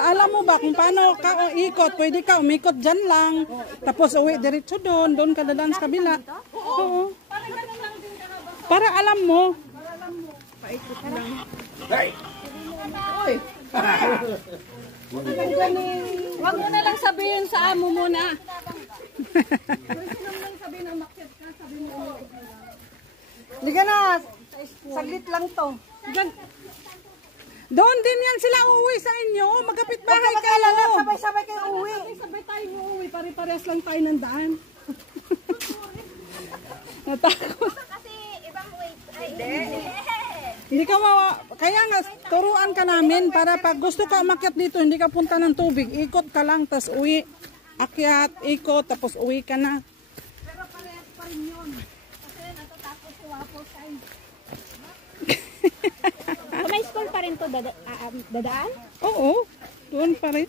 Alam mo ba kung paano ka ikot, pwede ka umikot dyan lang, tapos uwi diretso doon ka dadaan sa kabila. Oo. Para alam mo. Paikot lang. Oy! Wag mo na lang sabihin sa amo muna. Hindi ka na, saglit lang to. Doon din yan sila uuwi sa inyo. Magkapit bahay kayo. Sabay-sabay kayo uuwi. Sabay tayo uuwi. Pare-parehas lang tayo ng daan. Natakot. Kasi ibang way. Hindi ka kaya nga turuan ka namin para pag gusto ka umakyat dito, hindi ka punta ng tubig. Ikot ka lang, tapos uwi. Akyat, ikot, tapos uwi ka na. Pero parehas pa rin yun. Kasi natatakot si Wapo time. May school pa rin to dadaan? Oo, doon pa rin.